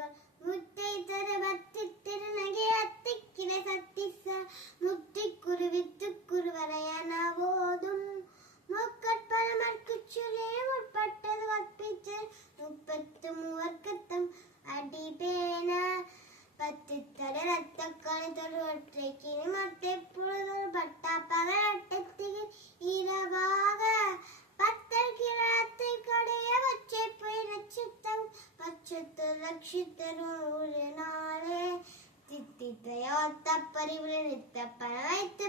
ನುಡಿಸುಗಳು ಮುತ್ತೈ ತರ ಬತ್ತಿತ್ತಿರ ನಗೆ ಅತ್ತಿಕ್ಕಿನ ಸತ್ತಿಸ முத்தி குருவித்து குருவரையன போதும் முக்கற்பன மற்குச்சுரே முற்பட்டது கற்பித்து 33 அடிபேன பத்து தர ரத்தக்கணி தொடுவற்றை கிணி மட்டை புழுதொரு பட்டா பகலட்டத்திற்கு இரவாக பத்தர் கிரத்தை கடைய வச்சை போய் ரட்சித்தம் பச்சத்து ரட்சித்தரும் ஒரு நாளே தித்தித்தையோ தப்பறிவுடன் நித்த பண வைத்து